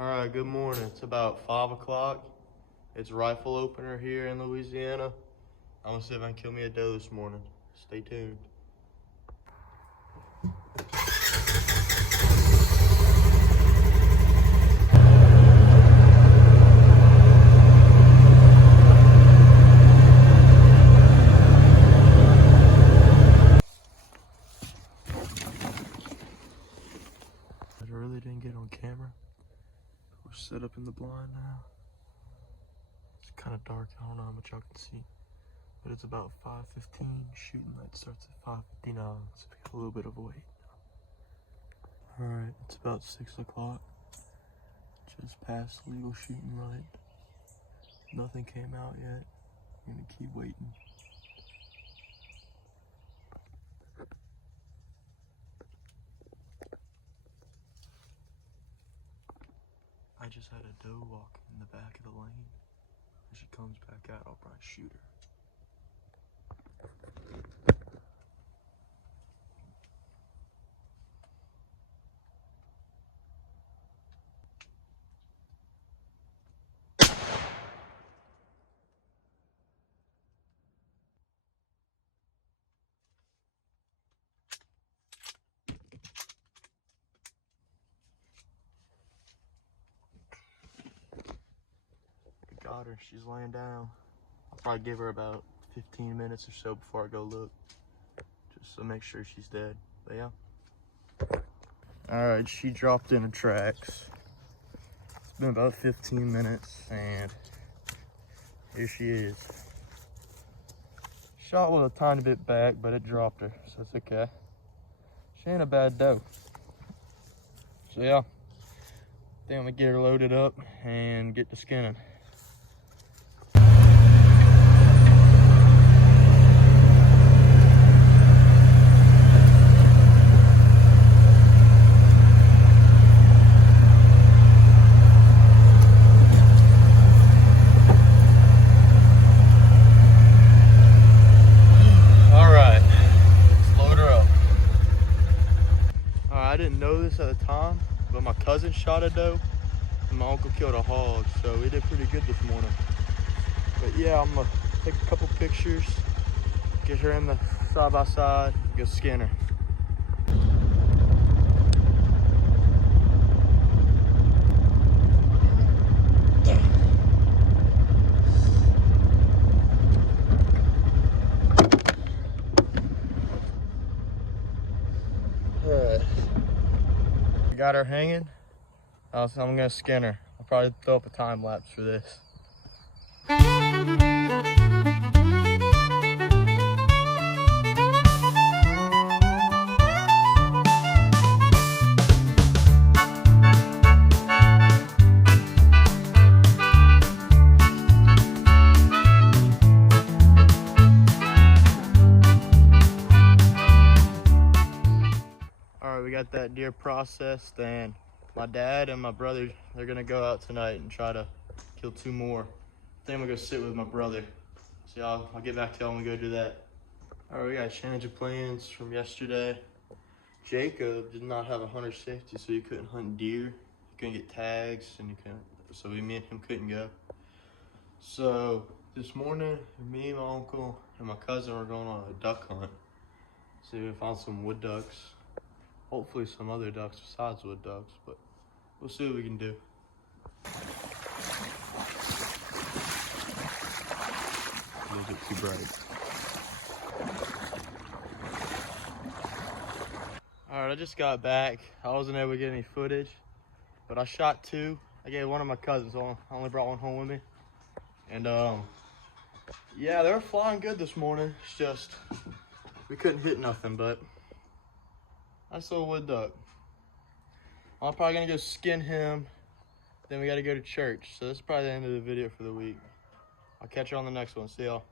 All right, good morning. It's about 5 o'clock. It's rifle opener here in Louisiana. I'm gonna see if I can kill me a doe this morning. Stay tuned. I really didn't get on camera. We're set up in the blind now. It's kind of dark. I don't know how much y'all can see, but it's about 5:15. Shooting light starts at 5:59, so we got a little bit of a wait. All right, it's about 6 o'clock. Just past legal shooting light. Nothing came out yet. I'm gonna keep waiting. I just had a doe walk in the back of the lane. When she comes back out, I'll probably shoot her. Got her, she's laying down. I'll probably give her about 15 minutes or so before I go look, just to make sure she's dead, but yeah. All right, she dropped in her tracks. It's been about 15 minutes and here she is. Shot with a tiny bit back, but it dropped her, so it's okay. She ain't a bad doe. So yeah, I think I'm gonna get her loaded up and get to skinning. I didn't know this at the time, but my cousin shot a doe and my uncle killed a hog, so we did pretty good this morning. But yeah, I'm gonna take a couple pictures, get her in the side by side, go skin her. Alright. Got her hanging, so I'm gonna skin her. I'll probably throw up a time lapse for this. We got that deer processed, and my dad and my brother, they're gonna go out tonight and try to kill 2 more. I think I'm gonna go sit with my brother. So I'll get back to y'all when we go do that. All right, we got a change of plans from yesterday. Jacob did not have a hunter safety, so he couldn't hunt deer. He couldn't get tags, and me and him couldn't go. So this morning, me, my uncle, and my cousin are going on a duck hunt. See if we found some wood ducks. Hopefully some other ducks besides wood ducks, but we'll see what we can do. A little bit too bright. All right, I just got back. I wasn't able to get any footage, but I shot 2. I gave one of my cousins, so I only brought one home with me. And yeah, they were flying good this morning. It's just, we couldn't hit nothing, but nice little wood duck. I'm probably gonna go skin him, then we gotta go to church. So this is probably the end of the video for the week. I'll catch you on the next one. See y'all.